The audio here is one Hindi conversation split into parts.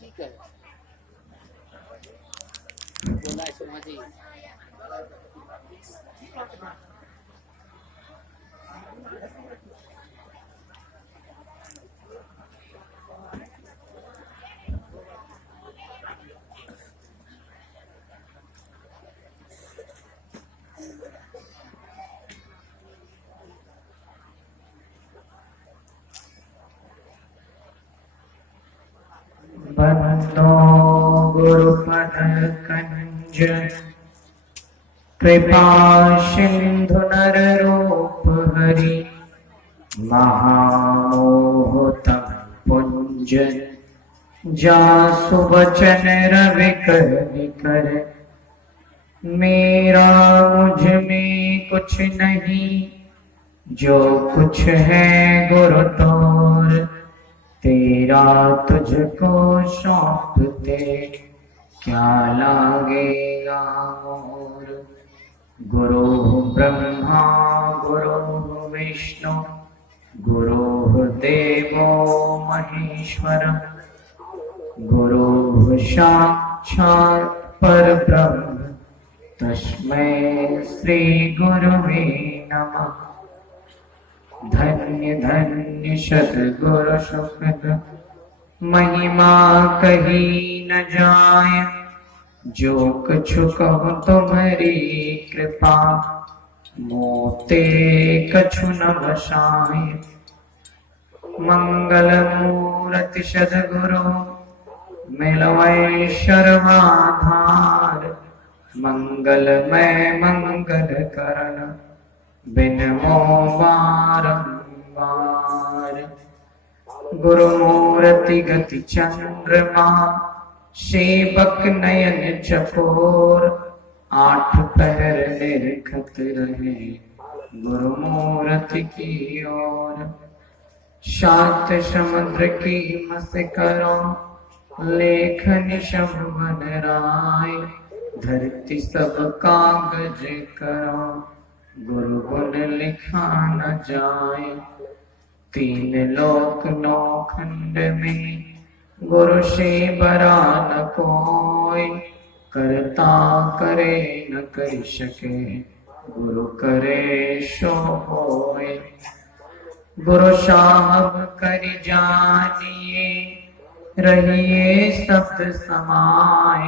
ठीक है, बोला है सुमा जी। बंदो गुरुपद कंज कृपा सिंधु नर रूप हरि महामोहतम पुंज जासु वचन रवि कर मेरा मुझ में कुछ नहीं, जो कुछ है गुरु तोर तेरा तुझको सौंप दे, क्या लागेगा मोर। गुरु ब्रह्मा गुरु विष्णु गुरु देवो महेश्वर, गुरु साक्षात् परब्रह्म तस्मै श्री गुरुवे नमः। धन्य धन्य सद्गुरु सुखद महिमा कही न जाय, जो कछु कहु तुम्हारी कृपा मोते कछु न बसाय। मंगल मूर्ति सद्गुरु मिलवै सर्वाधार, मंगलमय मंगल करण बिनमो बारंबार। गुरु मूर्ति गति चंद्रमा सेवक नयन चकोर, आठ पहर निरखत रहे गुरु मूर्ति की ओर। सात समुद्र की मस करो लेखन सब बन राय, धरती सब कागज करो गुरु गुण लिखा न जाए। तीन लोक नौ खंड में गुरु से बरा न कोई, करता करे न कर सके गुरु करे सो होय। गुरु साहब कर जानिए रहिए शब्द समाय,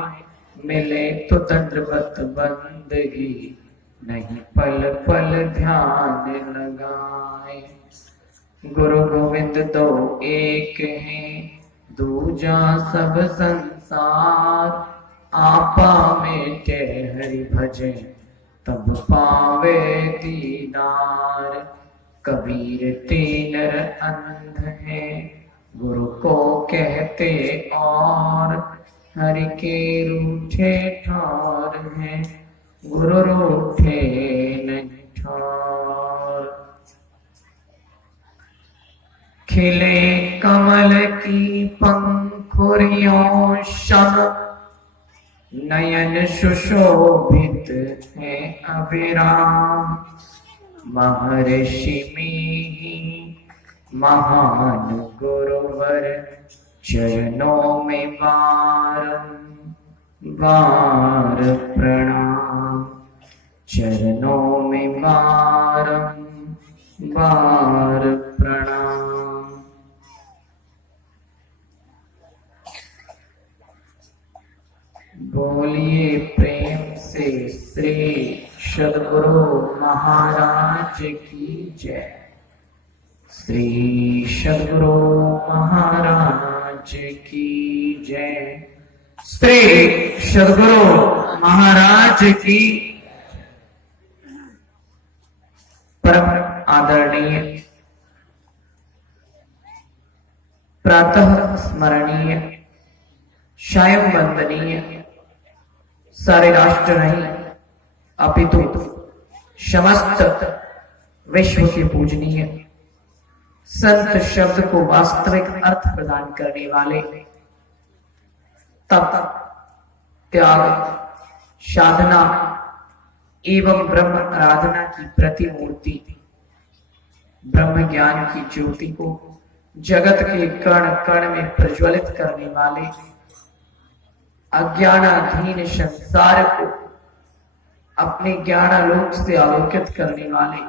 मिले तो दंडवत बंदगी नहीं पल पल ध्यान लगाए। गुरु गोविंद दो एक हैं दूजा सब संसार, आपा मेटे हरि भजे तब पावे दीदार। कबीर तीन अंध है गुरु को कहते और, हरि के रूठे ठार हैं गुरु रूठे नहीं ठार। खिले कमल की पंखुरियों सन, नयन सुशोभित है अविराम। महर्षि में महान गुरुवर चरणों में बारंबार प्रणाम, चरणों में बारंबार प्रणाम। बोलिए प्रेम से श्री सद्गुरु महाराज की जय। श्री सद्गुरु महाराज की जय। श्री सद्गुरु महाराज की परम आदरणीय प्रातः स्मरणीय स्वयं वंदनीय सारे राष्ट्र नहीं अपितु समस्त विश्व के पूजनीय संत शब्द को वास्तविक अर्थ प्रदान करने वाले, तप त्याग साधना एवं ब्रह्म आराधना की प्रतिमूर्ति, ब्रह्म ज्ञान की ज्योति को जगत के कण कण में प्रज्वलित करने वाले, अज्ञानाधीन संसार को अपने ज्ञानालोक से आलोकित करने वाले,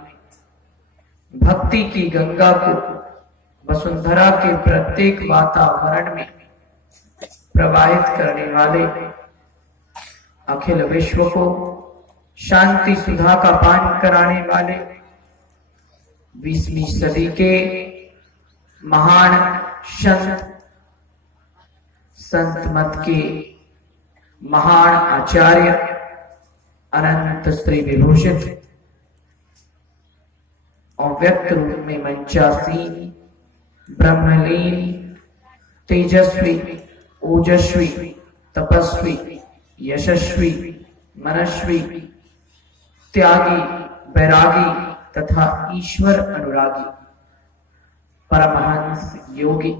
भक्ति की गंगा को वसुंधरा के प्रत्येक वातावरण में प्रवाहित करने वाले, अखिल विश्व को शांति सुधा का पान कराने वाले, 20वीं सदी के महान संत मत के महान आचार्य, अनंत श्री विभूषित और व्यक्त रूप में मंचासीन, ब्रह्मलीन, तेजस्वी, ओजस्वी, तपस्वी, यशस्वी, मनस्वी, त्यागी, बैरागी तथा ईश्वर अनुरागी, परमहंस योगी,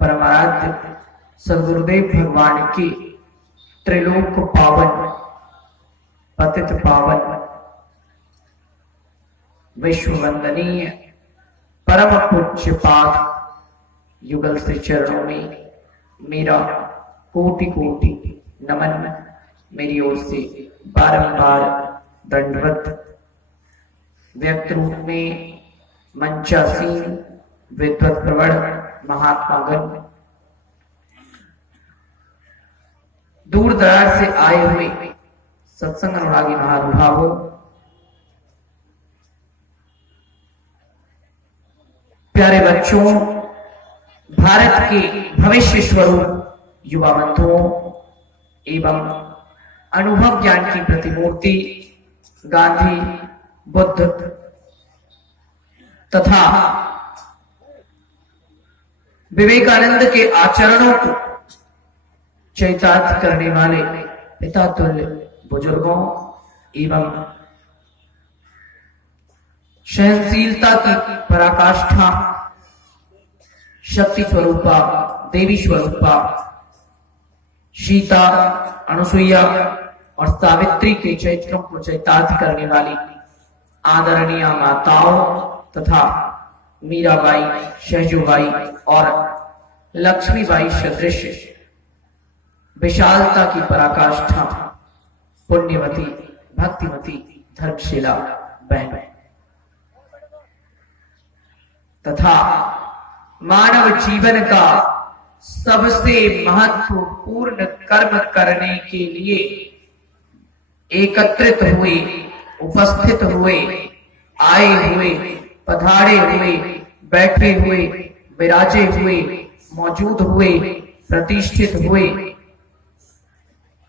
परमाराध्य सदगुरुदेव भगवान की त्रिलोक पावन, पतित पावन, विश्व वंदनीय, परम पूज्य पाद युगल से चरणों में मेरा कोटि कोटि नमन, मेरी ओर से बारंबार दंडवत। व्यक्त रूप में मंचासीन, विद्वत प्रवण महात्मागण, दूर दराज से आए हुए सत्संग अनुरागी महानुभावों, प्यारे बच्चों, भारत के भविष्य स्वरूप युवा बंधुओं एवं अनुभव ज्ञान की प्रतिमूर्ति गांधी, बुद्ध तथा विवेकानंद के आचरणों को चरितार्थ करने वाले पिता तुल्य बुजुर्गों एवं सहनशीलता की पराकाष्ठा, शक्ति स्वरूपा, देवी स्वरूपा सीता, अनुसुईया और सावित्री के चरित्रों को चरितार्थ करने वाली आदरणीय माताओं तथा मीराबाई, सहजूबाई और लक्ष्मीबाई सदृश विशालता की पराकाष्ठा पुण्यवती, भक्तिमती, धर्मशिला बहन तथा मानव जीवन का सबसे महत्वपूर्ण कर्म करने के लिए एकत्रित हुए, उपस्थित हुए, आए हुए, पधारे हुए, बैठे हुए, विराजे हुए, मौजूद हुए, प्रतिष्ठित हुए,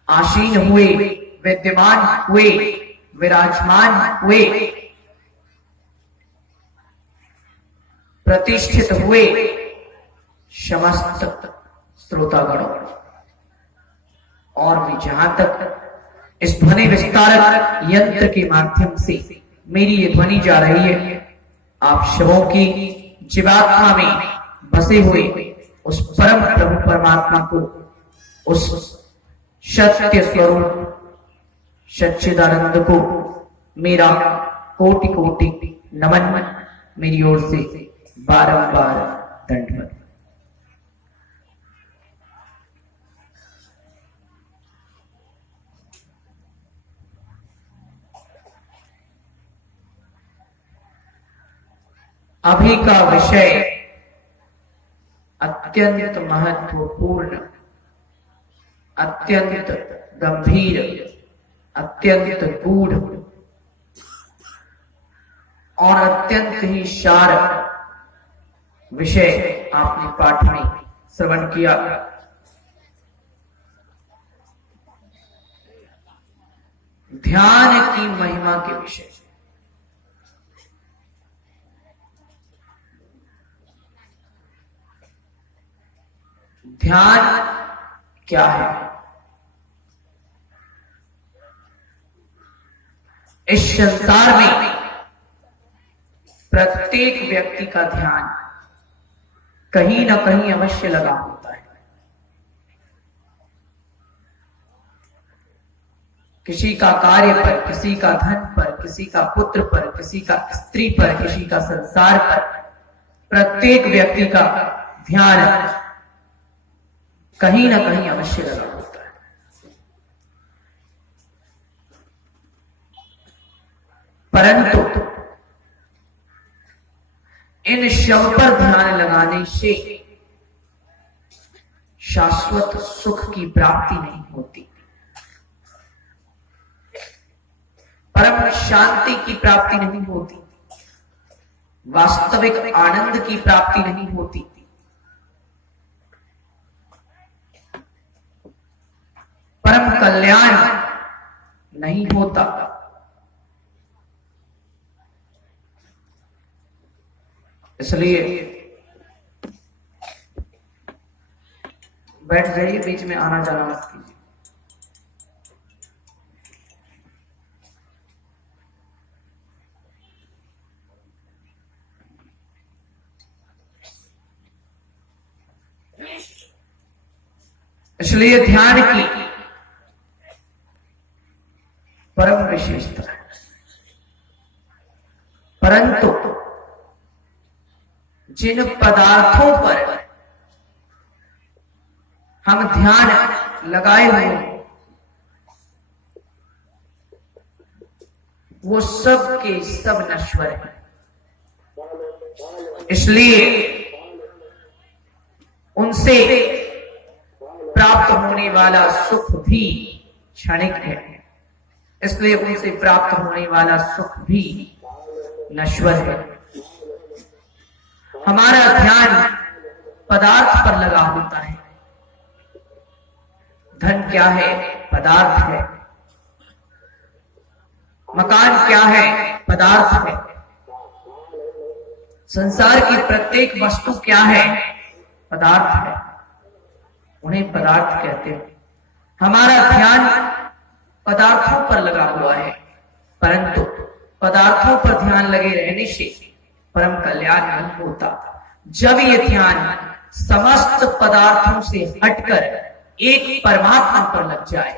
आसीन हुए, विद्यमान हुए, विराजमान हुए, प्रतिष्ठित हुए समस्त श्रोतागणों और भी जहां तक इस ध्वनि विस्तारक यंत्र के माध्यम से मेरी ये ध्वनि जा रही है, आप सबों की जीवात्मा में बसे हुए उस परम प्रभु परमात्मा को, उस सत्य स्वरूप सच्चिदानंद को मेरा कोटि कोटि नमन, मेरी ओर से बारंबार दंडवत। अभी का विषय अत्यंत महत्वपूर्ण, अत्यंत गंभीर, अत्यंत गूढ़ और अत्यंत ही सार विषय आपने पाठ में श्रवण किया। ध्यान की महिमा के विषय। ध्यान क्या है? इस संसार में प्रत्येक व्यक्ति का ध्यान कहीं ना कहीं अवश्य लगा होता है। किसी का कार्य पर, किसी का धन पर, किसी का पुत्र पर, किसी का स्त्री पर, किसी का संसार पर, प्रत्येक व्यक्ति का ध्यान कहीं ना कहीं अवश्य लगा होता है। परंतु इन शव पर ध्यान लगाने से शाश्वत सुख की प्राप्ति नहीं होती, परम शांति की प्राप्ति नहीं होती, वास्तविक आनंद की प्राप्ति नहीं होती। परम कल्याण नहीं होता। इसलिए बैठ जाइए, बीच में आना जाना मत कीजिए। इसलिए ध्यान की परम विशेषता है। परंतु जिन पदार्थों पर हम ध्यान लगाए हुए वो सब के सब नश्वर है। इसलिए उनसे प्राप्त होने वाला सुख भी क्षणिक है। इसलिए उनसे प्राप्त होने वाला सुख भी नश्वर है। हमारा ध्यान पदार्थ पर लगा होता है। धन क्या है? पदार्थ है। मकान क्या है? पदार्थ है। संसार की प्रत्येक वस्तु क्या है? पदार्थ है। उन्हें पदार्थ कहते हैं। हमारा ध्यान पदार्थों पर लगा हुआ है, परंतु पदार्थों पर ध्यान लगे रहने से परम कल्याण नहीं होता। जब ये ध्यान समस्त पदार्थों से हटकर एक परमात्मा पर लग जाए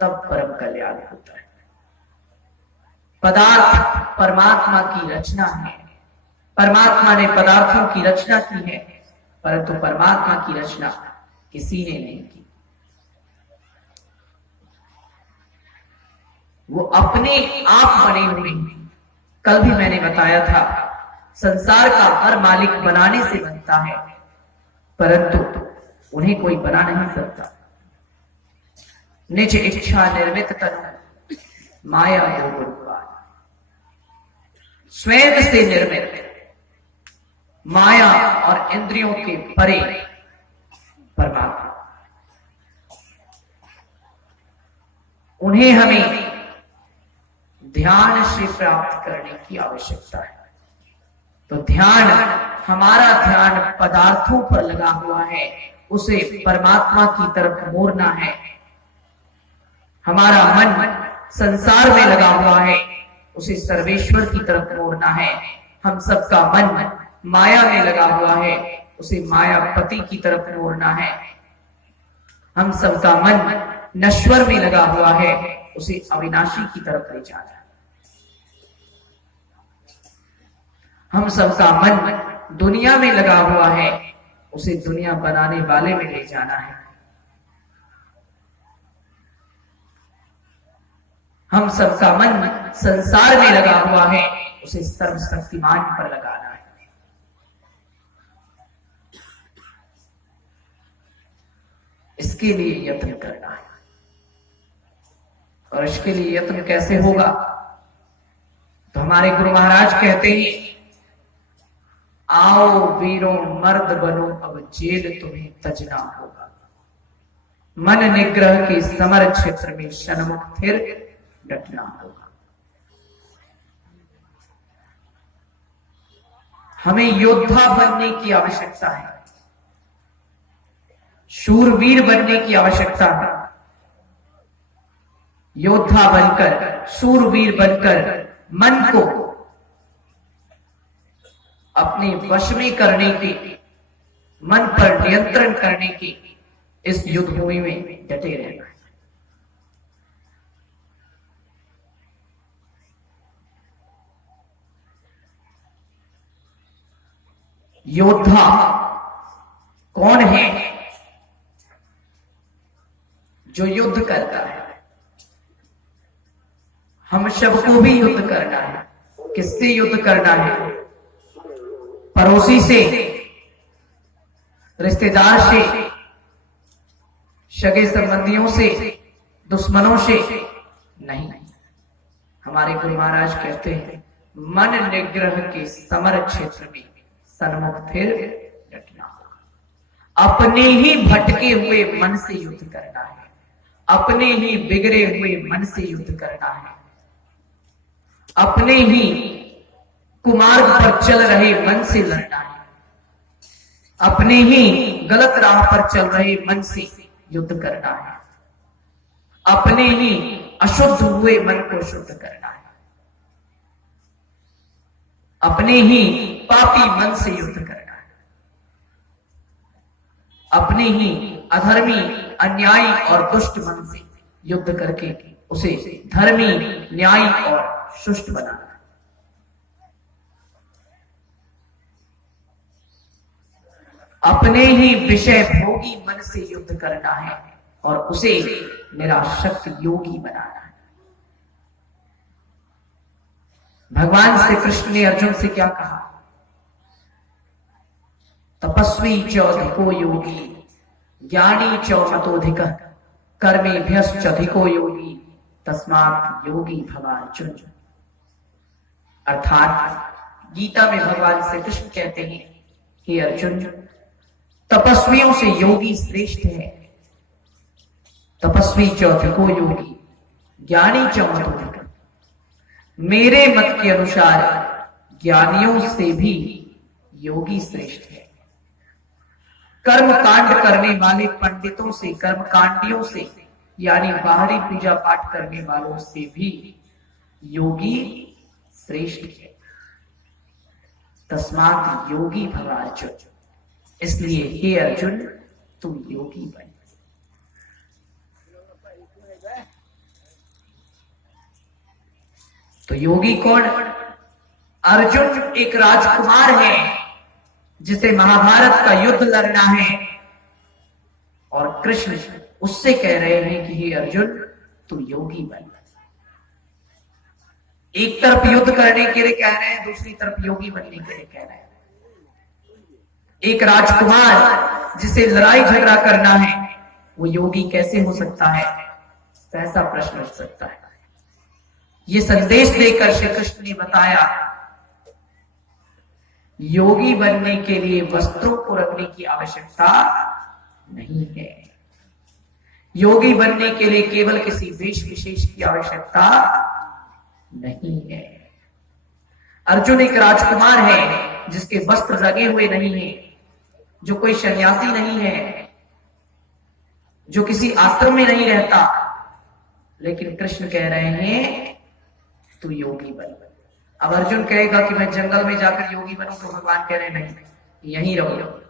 तब परम कल्याण होता है। पदार्थ परमात्मा की रचना है। परमात्मा ने पदार्थों की रचना की है, परंतु परमात्मा की रचना किसी ने नहीं की। वो अपने आप बने हुए हैं। कल भी मैंने बताया था, संसार का हर मालिक बनाने से बनता है, परंतु उन्हें कोई बना नहीं सकता। निज इच्छा निर्मित तनु माया योग रूपा। स्वयं से निर्मित, माया और इंद्रियों के परे परमात्मा, उन्हें हमें ध्यान से प्राप्त करने की आवश्यकता है। तो ध्यान, हमारा ध्यान पदार्थों पर लगा हुआ है, उसे परमात्मा की तरफ मोड़ना है। हमारा मन संसार में लगा हुआ है, उसे सर्वेश्वर की तरफ मोड़ना है। हम सबका मन माया में लगा हुआ है, उसे मायापति की तरफ मोड़ना है। हम सबका मन नश्वर में लगा हुआ है, उसे अविनाशी की तरफ ले जाना है। हम सबका मन दुनिया में लगा हुआ है, उसे दुनिया बनाने वाले में ले जाना है। हम सबका मन संसार में लगा हुआ है, उसे सर्वशक्तिमान पर लगाना है। इसके लिए यत्न करना है। और इसके लिए यत्न कैसे होगा? तो हमारे गुरु महाराज कहते हैं, आओ वीरों मर्द बनो, अब जेल तुम्हें तजना होगा। मन निग्रह के समर क्षेत्र में सन्मुख फिर डटना होगा। हमें योद्धा बनने की आवश्यकता है, शूरवीर बनने की आवश्यकता है। योद्धा बनकर, शूरवीर बनकर मन को अपने वश में करने की, मन पर नियंत्रण करने की इस युद्ध भूमि में डटे रहना है। योद्धा कौन है जो युद्ध करता है? हम सबको भी युद्ध करना है। किससे युद्ध करना है? पड़ोसी से, रिश्तेदार से, सगे संबंधियों से, दुश्मनों से नहीं। हमारे गुरु महाराज कहते हैं, मन निग्रह के समर क्षेत्र में सन्मुख फिर डटना होगा। अपने ही भटके हुए मन से युद्ध करना है, अपने ही बिगड़े हुए मन से युद्ध करना है, अपने ही कुमार्ग पर चल रहे मन से लड़ना है, अपने ही गलत राह पर चल रहे मन से युद्ध करना है, अपने ही अशुद्ध हुए मन को शुद्ध करना है, अपने ही पापी मन से युद्ध करना है, अपने ही अधर्मी, अन्यायी और दुष्ट मन से युद्ध करके उसे धर्मी, न्यायी और सुष्ट बनाना। अपने ही विषय भोगी मन से युद्ध करना है और उसे निराशक्त योगी बनाना है। भगवान श्री कृष्ण ने अर्जुन से क्या कहा? तपस्वी च अधिको योगी, ज्ञानी च मतोधिकः, कर्मेभ्यश्च अधिको योगी, तस्मात् योगी भव अर्जुन। अर्थात गीता में भगवान श्री कृष्ण कहते हैं कि अर्जुन, तपस्वियों से योगी श्रेष्ठ है। तपस्वी च अधिको योगी, ज्ञानी च मतोधिकः। मेरे मत के अनुसार ज्ञानियों से भी योगी श्रेष्ठ है। कर्म कांड करने वाले पंडितों से, कर्म कांडियों से, यानी बाहरी पूजा पाठ करने वालों से भी योगी श्रेष्ठ है। तस्मात् योगी भव अर्जुन। इसलिए हे अर्जुन, तुम योगी बन। तो योगी कौन? अर्जुन एक राजकुमार है जिसे महाभारत का युद्ध लड़ना है, और कृष्ण उससे कह रहे हैं कि हे अर्जुन, तू योगी बन। एक तरफ युद्ध करने के लिए कह रहे हैं, दूसरी तरफ योगी बनने के लिए कह रहे हैं। एक राजकुमार जिसे लड़ाई झगड़ा करना है, वो योगी कैसे हो सकता है? ऐसा प्रश्न उठ सकता है। ये संदेश देकर श्री कृष्ण ने बताया, योगी बनने के लिए वस्त्रों को रखने की आवश्यकता नहीं है। योगी बनने के लिए केवल किसी वेश विशेष की आवश्यकता नहीं है। अर्जुन एक राजकुमार है जिसके वस्त्र रंगे हुए नहीं है, जो कोई सन्यासी नहीं है, जो किसी आश्रम में नहीं रहता, लेकिन कृष्ण कह रहे हैं तू योगी बन। अब अर्जुन कहेगा कि मैं जंगल में जाकर योगी बनूं, तो भगवान कह रहे नहीं, यहीं रहो,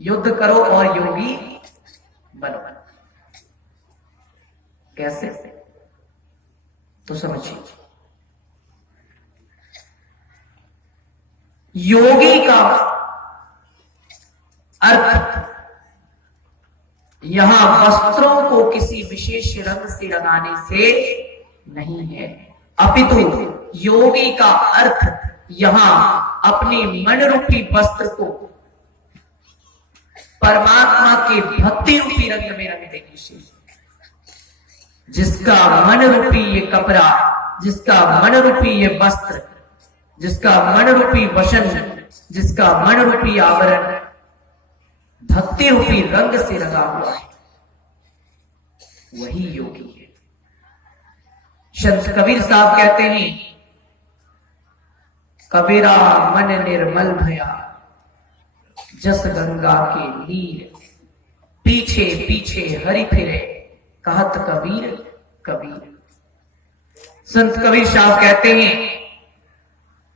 युद्ध करो और योगी बनो। कैसे? तो समझिए, योगी का अर्थ यहां वस्त्रों को किसी विशेष रंग से रंगाने से नहीं है, अपितु योगी का अर्थ यहां अपने मन रूपी वस्त्र को परमात्मा के भक्ति रूपी रंग में रंग देने से। जिसका मन रूपी ये कपड़ा, जिसका मन रूपी ये वस्त्र, जिसका मन रूपी वसन, जिसका मन रूपी आवरण भक्ति रूपी रंग से लगा हुआ है, वही योगी है। संत कबीर साहब कहते हैं, कबीरा मन निर्मल भया, जस गंगा के नीर, पीछे पीछे हरि फिरे, कहत कबीर कबीर। संत कबीर साहब कहते हैं,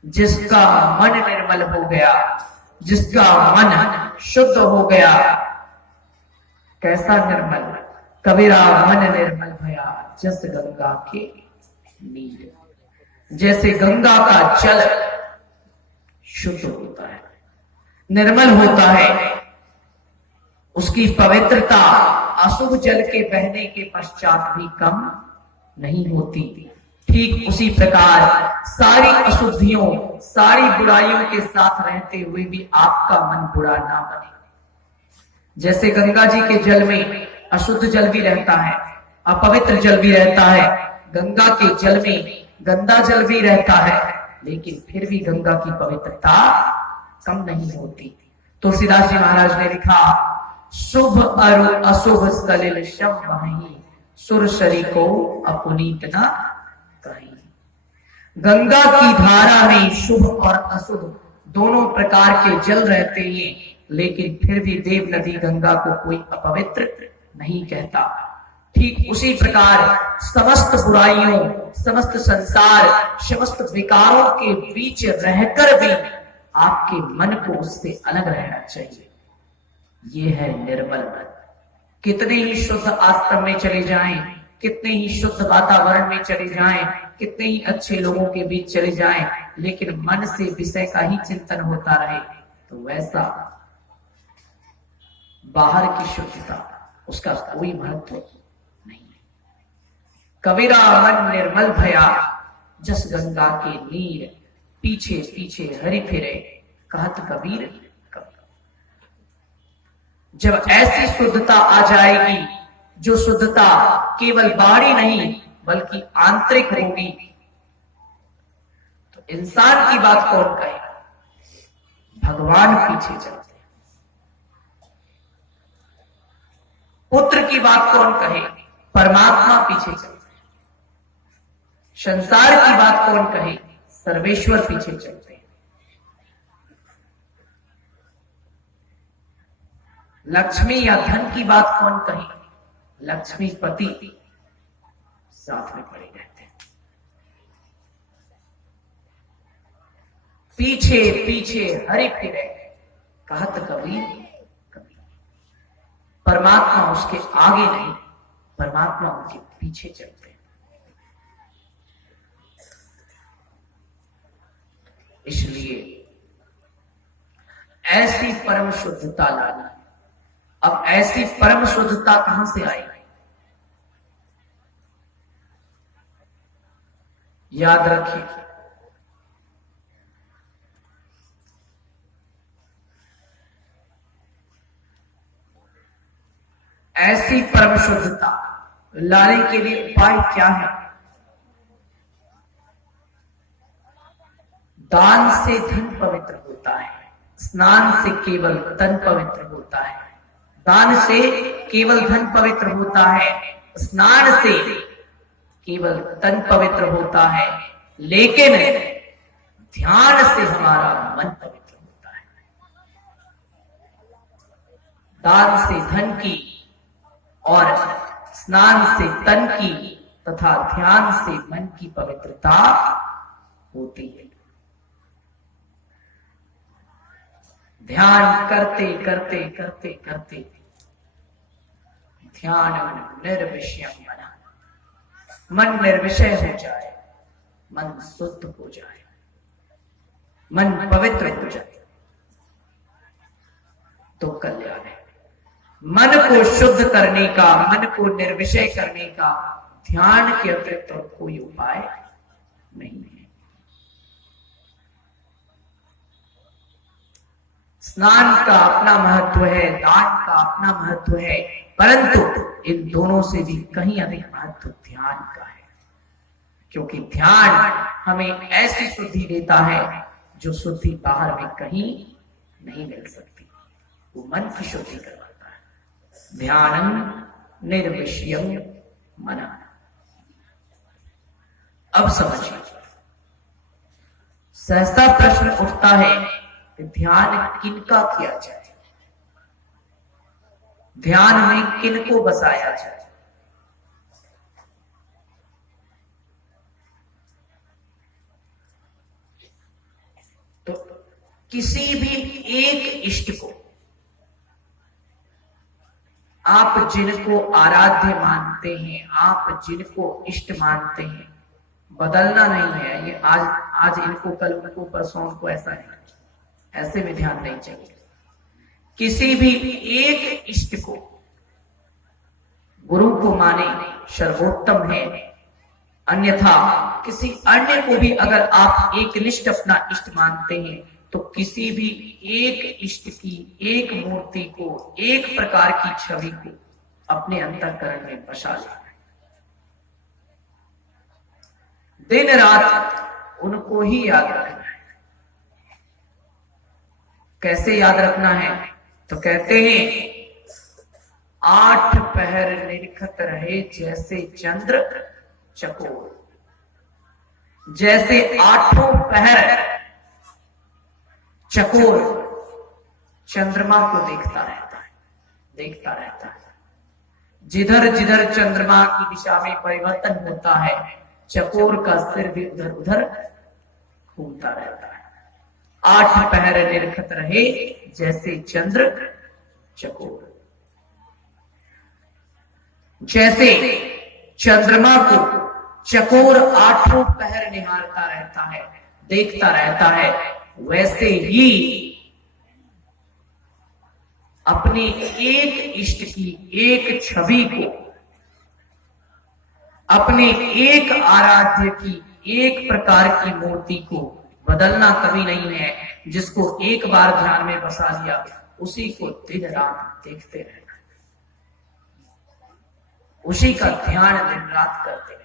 जिसका मन निर्मल हो गया, जिसका मन शुद्ध हो गया, कैसा निर्मल? कबीरा मन निर्मल भया, जस गंगा के नीर। जैसे गंगा का जल शुद्ध होता है, निर्मल होता है, उसकी पवित्रता अशुभ जल के बहने के पश्चात भी कम नहीं होती। ठीक उसी प्रकार सारी अशुद्धियों, सारी बुराइयों के साथ रहते हुए भी आपका मन बुरा ना बने। जैसे गंगा जी के जल में अशुद्ध जल भी रहता है, अपवित्र जल भी रहता है, गंगा के जल में गंदा जल भी रहता है, लेकिन फिर भी गंगा की पवित्रता कम नहीं होती। तुलसीदास जी महाराज ने लिखा, शुभ अरु अशुभ सलिल शब वहीं, सुर शरीको अपुनीत न कहीं। गंगा की धारा में शुभ और अशुभ दोनों प्रकार के जल रहते हैं, लेकिन फिर भी देव नदी गंगा को कोई अपवित्र नहीं कहता। ठीक उसी प्रकार समस्त बुराइयों, समस्त संसार, समस्त विकारों के बीच रहकर भी आपके मन को उससे अलग रहना चाहिए। ये है निर्मल मन। कितने ही शुद्ध आश्रम में चले जाएं, कितने ही शुद्ध वातावरण में चले जाएं, कितने ही अच्छे लोगों के बीच चले जाएं, लेकिन मन से विषय का ही चिंतन होता रहे, तो वैसा बाहर की शुद्धता उसका कोई महत्व नहीं। कबीरा मन निर्मल भया, जस गंगा के नीर, पीछे पीछे हरि फिरे, कहत कबीर कबीर। जब ऐसी शुद्धता आ जाएगी, जो शुद्धता केवल बाहरी नहीं बल्कि आंतरिक होगी, तो इंसान की बात कौन कहेगा, भगवान पीछे चलते। पुत्र की बात कौन कहे, परमात्मा पीछे चलते। संसार की बात कौन कहे, सर्वेश्वर पीछे चलते हैं। लक्ष्मी या धन की बात कौन कहे, लक्ष्मीपति साथ में पड़े रहते हैं। पीछे पीछे हरि फिरे, कहत कबीर कबीर। परमात्मा उसके आगे नहीं, परमात्मा उनके पीछे चलते हैं। इसलिए ऐसी परम शुद्धता लानी। अब ऐसी परम शुद्धता कहां से आई, याद रखिए, ऐसी परम शुद्धता लाने के लिए उपाय क्या है? दान से धन पवित्र होता है, स्नान से केवल तन पवित्र होता है। दान से केवल धन पवित्र होता है, स्नान से केवल तन पवित्र होता है, लेकिन ध्यान से हमारा मन पवित्र होता है। दान से धन की और स्नान से तन की तथा ध्यान से मन की पवित्रता होती है। ध्यान करते करते करते करते ध्यान निर्विषय बना, मन निर्विषय हो जाए, मन शुद्ध हो जाए, मन पवित्र हो जाए, तो कल्याण है। मन को शुद्ध करने का, मन को निर्विषय करने का ध्यान के अतिरिक्त और कोई उपाय नहीं है। स्नान का अपना महत्व है, दान का अपना महत्व है, परंतु इन दोनों से भी कहीं अधिक महत्व ध्यान का है, क्योंकि ध्यान हमें ऐसी शुद्धि देता है जो शुद्धि बाहर में कहीं नहीं मिल सकती। वो मन की शुद्धि करवाता है। ध्यान निर्विषयम मना। अब समझिए, सहसा प्रश्न उठता है कि ध्यान किनका किया जाए, ध्यान में किनको बसाया जाए। तो किसी भी एक इष्ट को, आप जिनको आराध्य मानते हैं, आप जिनको इष्ट मानते हैं, बदलना नहीं है। ये आज इनको, कल उनको, परसों उनको, ऐसा नहीं, ऐसे में ध्यान नहीं चाहिए। किसी भी एक इष्ट को गुरु को माने सर्वोत्तम है। अन्यथा किसी अन्य को भी अगर आप एक निष्ठ अपना इष्ट मानते हैं तो किसी भी एक इष्ट की, एक मूर्ति को, एक प्रकार की छवि को अपने अंतःकरण में बसा लेना है। दिन रात उनको ही याद रखना है। कैसे याद रखना है? तो कहते हैं 8 पहर निरखत रहे जैसे चंद्र चकोर। जैसे 8 पहर चकोर चंद्रमा को देखता रहता है, देखता रहता है। जिधर जिधर चंद्रमा की दिशा में परिवर्तन होता है, चकोर का सिर भी उधर उधर घूमता रहता है। 8 पहर निरखत रहे जैसे चंद्र चकोर। जैसे चंद्रमा को चकोर 8 पहर निहारता रहता है, देखता रहता है, वैसे ही अपनी एक इष्ट की एक छवि को, अपने एक आराध्य की एक प्रकार की मूर्ति को बदलना कभी नहीं है। जिसको एक बार ध्यान में बसा लिया उसी को दिन रात देखते रहना, उसी का ध्यान दिन रात करते रहना।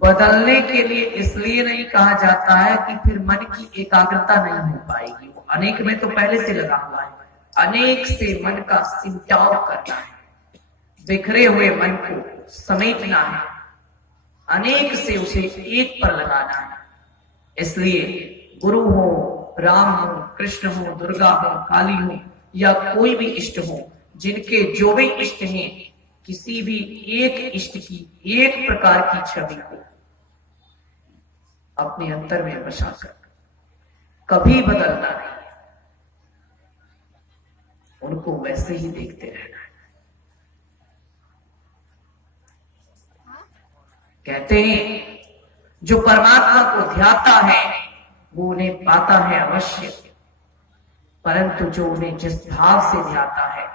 बदलने के लिए इसलिए नहीं कहा जाता है कि फिर मन की एकाग्रता नहीं हो पाएगी। वो अनेक में तो पहले से लगा हुआ है। अनेक से मन का सिमटाव करना है, बिखरे हुए मन को समेटना है, अनेक से उसे एक पर लगाना है। इसलिए गुरु हो, राम हो, कृष्ण हो, दुर्गा हो, काली हो या कोई भी इष्ट हो, जिनके जो भी इष्ट हैं, किसी भी एक इष्ट की एक प्रकार की छवि को अपने अंतर में बसाकर कभी बदलना नहीं, उनको वैसे ही देखते रहना है। कहते हैं जो परमात्मा को ध्याता है वो उन्हें पाता है अवश्य, परंतु जो उन्हें जिस भाव से ध्याता है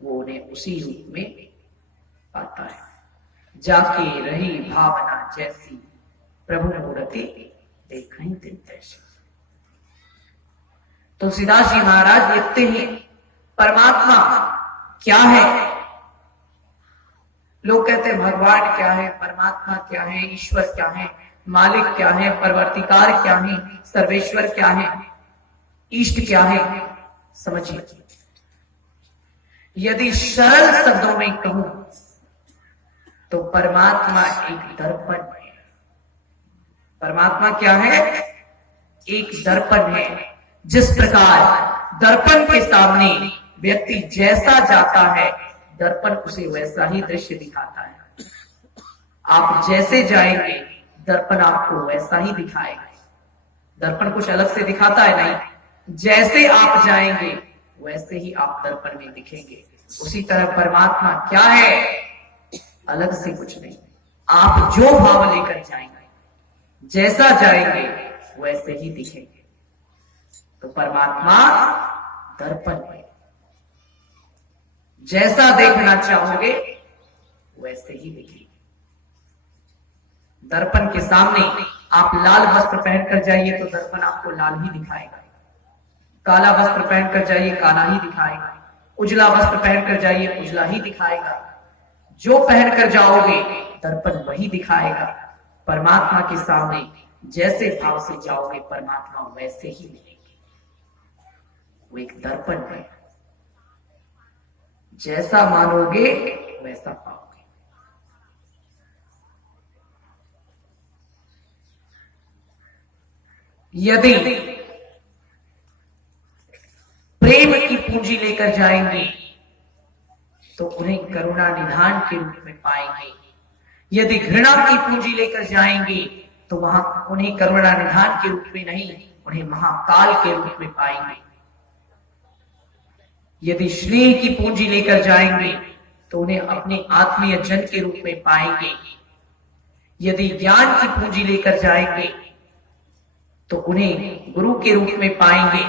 वो उन्हें उसी रूप में पाता है। जाके रही भावना जैसी, प्रभु मूर्ति देखई दिन तैसी। तुलसीदास जी महाराज लिखते हैं परमात्मा क्या है? लोग कहते हैं भगवान क्या है, परमात्मा क्या है, ईश्वर क्या है, मालिक क्या है, परवर्तिकार क्या है, सर्वेश्वर क्या है, इष्ट क्या है। समझिए, यदि सरल शब्दों में कहूं तो परमात्मा एक दर्पण है। परमात्मा क्या है? एक दर्पण है। जिस प्रकार दर्पण के सामने व्यक्ति जैसा जाता है, दर्पण उसे वैसा ही दृश्य दिखाता है। आप जैसे जाएंगे दर्पण आपको वैसा ही दिखाएगा। दर्पण कुछ अलग से दिखाता है नहीं, जैसे आप जाएंगे वैसे ही आप दर्पण में दिखेंगे। उसी तरह परमात्मा क्या है? अलग से कुछ नहीं, आप जो भाव लेकर जाएंगे, जैसा जाएंगे वैसे ही दिखेंगे। तो परमात्मा दर्पण है, जैसा देखना चाहोगे वैसे ही दिखेंगे। दर्पण के सामने आप लाल वस्त्र पहनकर जाइए तो दर्पण आपको लाल ही दिखाएगा, काला वस्त्र पहनकर जाइए काला ही दिखाएगा, उजला वस्त्र पहनकर जाइए उजला ही दिखाएगा। जो पहनकर जाओगे दर्पण वही दिखाएगा। परमात्मा के सामने जैसे भाव से जाओगे परमात्मा वैसे ही मिलेंगे। वो एक दर्पण है, जैसा मानोगे वैसा पाओगे। यदि प्रेम की पूंजी लेकर जाएंगे तो उन्हें करुणा निधान के रूप में पाएंगे। यदि घृणा की पूंजी लेकर जाएंगे तो वहां उन्हें करुणा निधान के रूप में नहीं, उन्हें महाकाल के रूप में पाएंगे। यदि स्नेह की पूंजी लेकर जाएंगे तो उन्हें अपने आत्मीय जन के रूप में पाएंगे। यदि ज्ञान की पूंजी लेकर जाएंगे तो उन्हें गुरु के रूप में पाएंगे।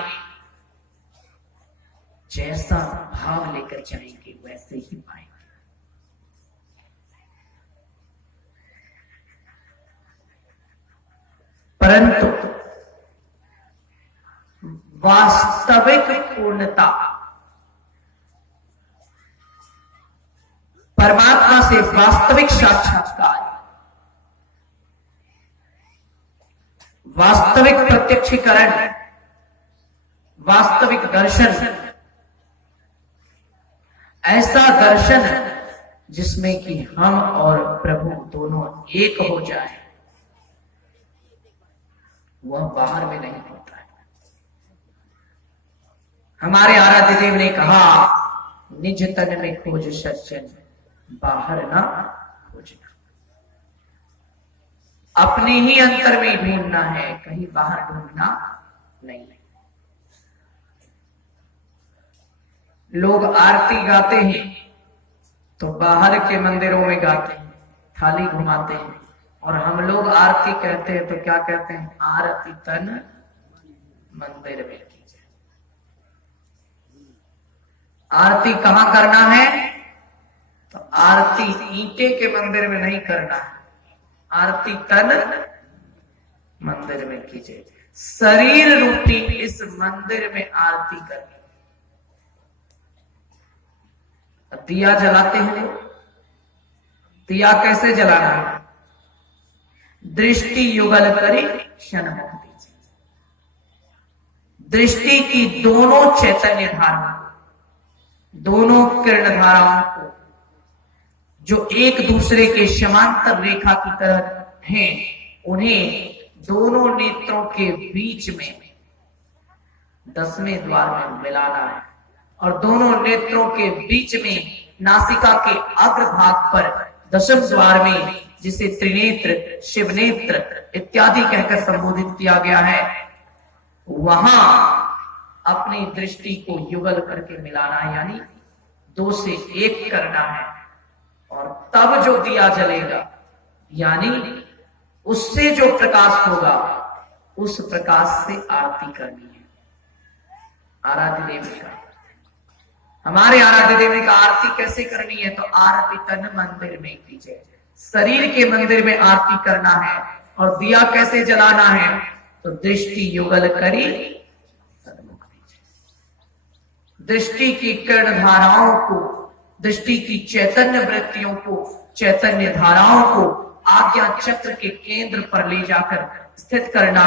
जैसा भाव लेकर जाएंगे वैसे ही पाएंगे। परंतु वास्तविक पूर्णता, परमात्मा से वास्तविक साक्षात्कार, वास्तविक प्रत्यक्षीकरण, वास्तविक दर्शन, ऐसा दर्शन जिसमें कि हम और प्रभु दोनों एक हो जाए, वह बाहर में नहीं होता है। हमारे आराध्य देव ने कहा, निज तन में खोज सज्जन, बाहर ना खोजना। अपने ही अंतर में ढूंढना है, कहीं बाहर ढूंढना नहीं। लोग आरती गाते हैं तो बाहर के मंदिरों में गाते हैं, थाली घुमाते हैं, और हम लोग आरती कहते हैं तो क्या कहते हैं? आरती तन मंदिर में कीजिए। आरती कहां करना है? तो आरती ईंटे के मंदिर में नहीं करना है, आरती तन मंदिर में कीजिए। शरीर रूपी इस मंदिर में आरती करनी। दिया जलाते हैं लोग, दिया कैसे जलाना है? दृष्टि युगल करी क्षण मुक्ति। दृष्टि की दोनों चैतन्य धाराओं, दोनों किरण धाराओं को, जो एक दूसरे के समांतर रेखा की तरह हैं, उन्हें दोनों नेत्रों के बीच में 10वें द्वार में मिलाना है, और दोनों नेत्रों के बीच में नासिका के अग्रभाग पर 10वें द्वार में, जिसे त्रिनेत्र, शिवनेत्र इत्यादि कहकर संबोधित किया गया है, वहां अपनी दृष्टि को युगल करके मिलाना है, यानी 2 से 1 करना है। और तब जो दिया जलेगा, यानी उससे जो प्रकाश होगा, उस प्रकाश से आरती करनी है। आराध्य देव का, हमारे आराध्य देव का आरती कैसे करनी है? तो आरती तन मंदिर में कीजिए। शरीर के मंदिर में आरती करना है। और दिया कैसे जलाना है? तो दृष्टि युगल करी सन्मुख दीजिए। दृष्टि की किरण धाराओं को, दृष्टि की चैतन्य वृत्तियों को, चैतन्य धाराओं को आज्ञा चक्र के केंद्र पर ले जाकर स्थित करना